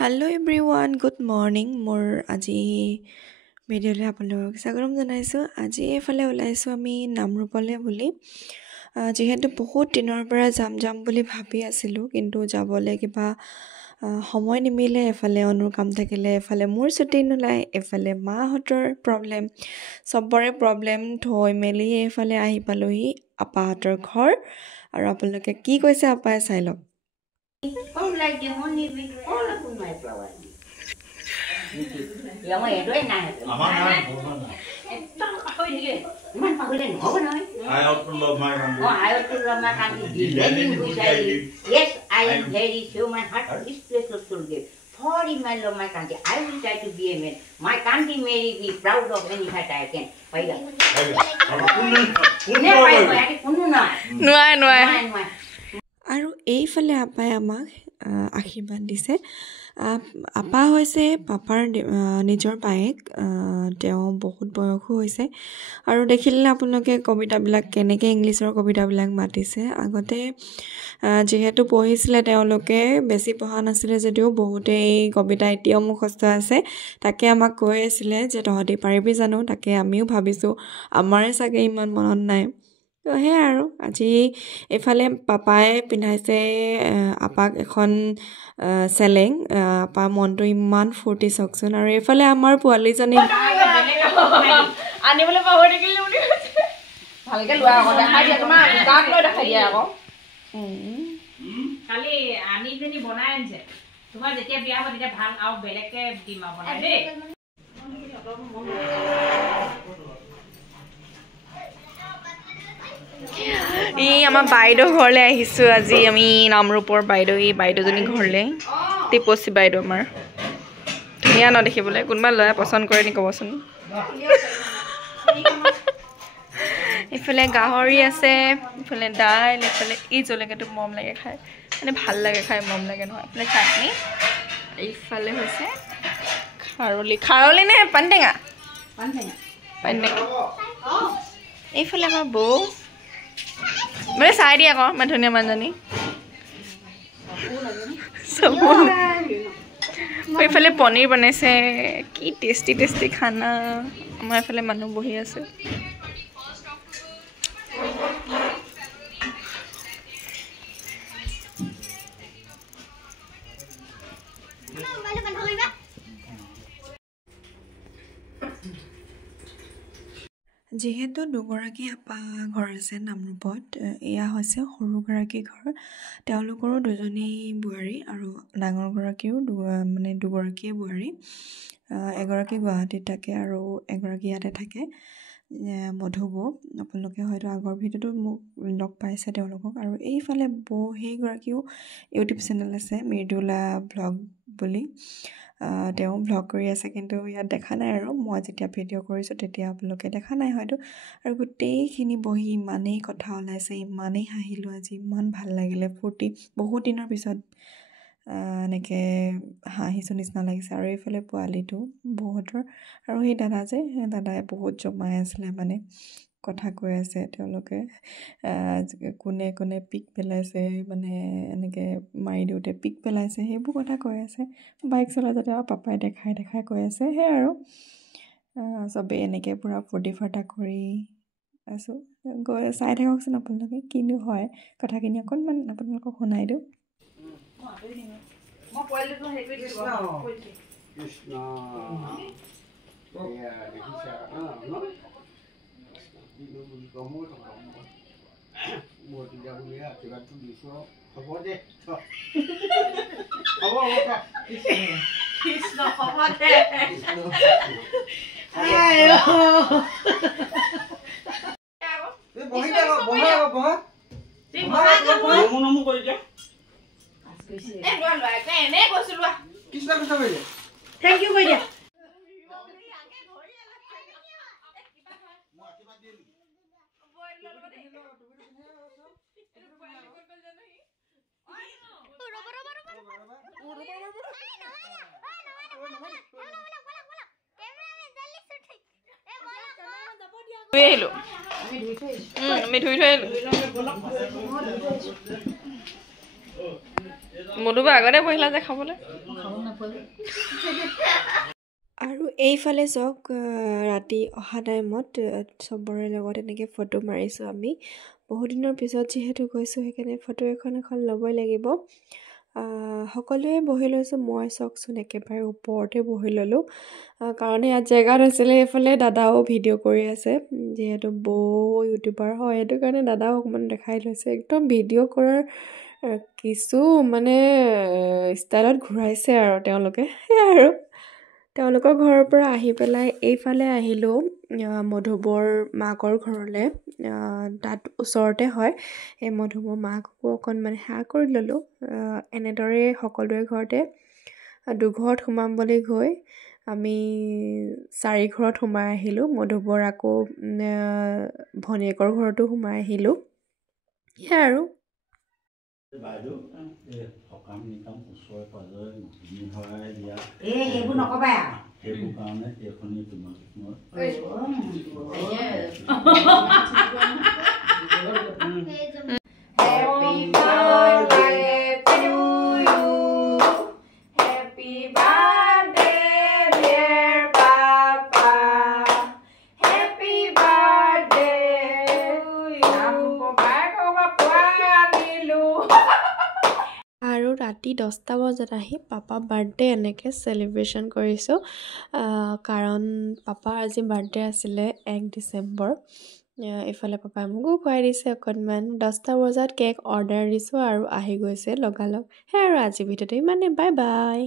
Hello everyone, good morning. মোৰ আজি ভিডিঅ'লৈ আপোনালোকক স্বাগতম জনাইছোঁ। আজি এফালে ওলাইছোঁ আমি নামৰূপলৈ বুলি। যিহেতু বহুত দিনৰ পৰা যাম বুলি ভাবি আছিলোঁ, কিন্তু যাবলৈ কিবা সময় নিমিলে। এফালে অনুৰ কাম থাকিলে, এফালে মোৰ ছুটি নোলায়, এফালে মাহঁতৰ প্ৰব্লেম, চবৰে প্ৰব্লেম থৈ মেলি এফালে আহি পালোহি আপাহঁতৰ ঘৰ। আৰু আপোনালোকে কি কৈছে আপাই চাই লওক। Không lại chỉ muốn đi với cô là không phải bảo anh. Giống như đôi này. Man pakai lên ngõ nói. I also love my country. Oh, I also love my country. Yes, I am very sure my heart is precious to give. For him I love my country. I will try to be a man. My country may be proud of me if I can. Paiga. নোৱাৰে। আৰু এইফালে আপাই আমাক আশীৰ্বাদ দিছে। আপা হৈছে পাপাৰ নিজৰ বায়েক। তেওঁ বহুত বয়সো হৈছে আৰু দেখিলে আপোনালোকে কবিতাবিলাক কেনেকৈ ইংলিছৰ কবিতাবিলাক মাতিছে। আগতে যিহেতু পঢ়িছিলে, তেওঁলোকে বেছি পঢ়া নাছিলে যদিও বহুতেই কবিতা এতিয়াও মুখস্থ আছে। তাকে আমাক কৈ আছিলে যে তহঁতি পাৰিবি জানো। তাকে আমিও ভাবিছোঁ আমাৰে চাগে ইমান মনত নাই। তো সেয়াই আৰু আজি এইফালে পাপাই পিন্ধাইছে আপাক এখন চেলেং। আপা মনটো ইমান ফূৰ্তি চাওকচোন। আৰু এইফালে আমাৰ পোৱালীজনী আনিবলৈ পাহৰি থাকিলোঁ বুলি কৈছে। ভালকৈ লোৱা আকৌ দেখাই দিয়া, তোমাৰ গাত লৈ দেখাই দিয়া আকৌ। কালি আনি পিনি বনাই আনিছে। তোমাৰ যেতিয়া বিয়া হ'ব তেতিয়া ভাল আৰু বেলেগকৈ দিম আৰু বনাই দেই। আমাৰ বাইদেউ ঘৰলৈ আহিছোঁ আজি। আমি নামৰূপৰ বাইদেউ, এই বাইদেউজনী ঘৰলৈ, টিপচী বাইদেউ আমাৰ। ধুনীয়া ন দেখিবলৈ? কোনোবা ল'ৰাই পচন্দ কৰে নি ক'বচোন। এইফালে গাহৰি আছে, এইফালে দাইল, এইফালে এই জলকীয়াটো মৰম লাগে খাই, মানে ভাল লাগে খাই, মৰম লাগে নহয়। এইফালে চাটনি, এইফালে হৈছে খাৰলি নে পানীটেঙা? পানীটেঙা। এইফালে আমাৰ বৌ, মানে চাই দিয়ে আকৌ ইমান ধুনীয়া মানুহজনী। এইফালে পনীৰ বনাইছে, কি টেষ্টি টেষ্টি খানা। আমাৰ এইফালে মানুহ বহি আছে। যিহেতু দুগৰাকী আপা ঘৰ আছে নামৰূপত, এয়া হৈছে সৰুগৰাকী ঘৰ। তেওঁলোকৰো দুজনী বোৱাৰী আৰু ডাঙৰগৰাকীও মানে দুগৰাকীয়ে বোৱাৰী। এগৰাকী গুৱাহাটীত থাকে আৰু এগৰাকী ইয়াতে থাকে, মধুবৌ। আপোনালোকে হয়তো আগৰ ভিডিঅ'টো মোক লগ পাইছে তেওঁলোকক। আৰু এইফালে বৌ, সেইগৰাকীও ইউটিউব চেনেল আছে, মৃদুলা ব্লগ বুলি। তেওঁ ভ্লগ কৰি আছে, কিন্তু ইয়াত দেখা নাই। আৰু মই যেতিয়া ভিডিঅ' কৰিছোঁ তেতিয়া আপোনালোকে দেখা নাই হয়তো। আৰু গোটেইখিনি বহি ইমানেই কথা ওলাইছে, ইমানেই হাঁহিলোঁ আজি, ইমান ভাল লাগিলে, ফূৰ্তি। বহুত দিনৰ পিছত এনেকৈ হাঁহিছোঁ নিচিনা লাগিছে। আৰু এইফালে পোৱালিটো বহুতৰ, আৰু সেই দাদা যে, দাদাই বহুত জমাই আছিলে, মানে কথা কৈ আছে তেওঁলোকে। কোনে কোনে পিক পেলাইছে, মানে এনেকৈ মাৰি দিওঁতে পিক পেলাইছে, সেইবোৰ কথা কৈ আছে। বাইক চলাই যাতে আৰু পাপাই দেখাই কৈ আছে। সেয়াই আৰু চবেই এনেকৈ পূৰা ফূৰ্তি ফাৰ্তা কৰি আছোঁ। গৈ চাই থাককচোন আপোনালোকে, কিনো হয় কথাখিনি অকণমান আপোনালোকক শুনাই দিওঁ। Thank you, Goya. আমি ধুই থৈ আহিলোঁ। মধুবা আগতে বহিলা যে খাবলৈ আৰু এইফালে চাওক ৰাতি অহা টাইমত চবৰে লগত এনেকৈ ফটো মাৰিছোঁ আমি বহুত দিনৰ পিছত যিহেতু গৈছোঁ সেইকাৰণে ফটো এখন ল'বই লাগিব সকলোৱে বহি লৈছোঁ মই চাওকচোন একেবাৰে ওপৰতে বহি ল'লোঁ কাৰণ ইয়াত জেগা নাছিলে এইফালে দাদাও ভিডিঅ' কৰি আছে যিহেতু বৌ ইউটিউবাৰ হয় সেইটো কাৰণে দাদাও অকণমান দেখাই লৈছে একদম ভিডিঅ' কৰাৰ কিছু মানে ষ্টাইলত ঘূৰাইছে আৰু তেওঁলোকে সেয়া আৰু তেওঁলোকৰ ঘৰৰ পৰা আহি পেলাই এইফালে আহিলোঁ মধুবৰ মাকৰ ঘৰলৈ তাত ওচৰতে হয় এই মধুবৰ মাককো অকণমান সেৱা কৰি ল'লোঁ এনেদৰে সকলোৰে ঘৰতে দুঘৰত সোমাম বুলি গৈ আমি 4 ঘৰত সোমাই আহিলোঁ মধুবৰ আকৌ ভনীয়েকৰ ঘৰতো সোমাই আহিলোঁ সেয়া আৰু বাইদেউ সকাম নিকাম ওচৰে পাজৰে ভৰাই দিয়া সেইবোৰ নকবা সেইবোৰ কাৰণে এইখনি তোমাক আৰু ৰাতি 10টা বজাত আহি পাপা বাৰ্থডে এনেকৈ চেলিব্ৰেশ্যন কৰিছোঁ কাৰণ পাপাৰ আজি বাৰ্থডে আছিলে 1 ডিচেম্বৰ এইফালে পাপাই মোকো খুৱাই দিছে অকণমান 10টা বজাত কেক অৰ্ডাৰ দিছোঁ আৰু আহি গৈছে লগালগ সেয়া আৰু আজি ভিডিঅ'টো ইমানে বাই বাই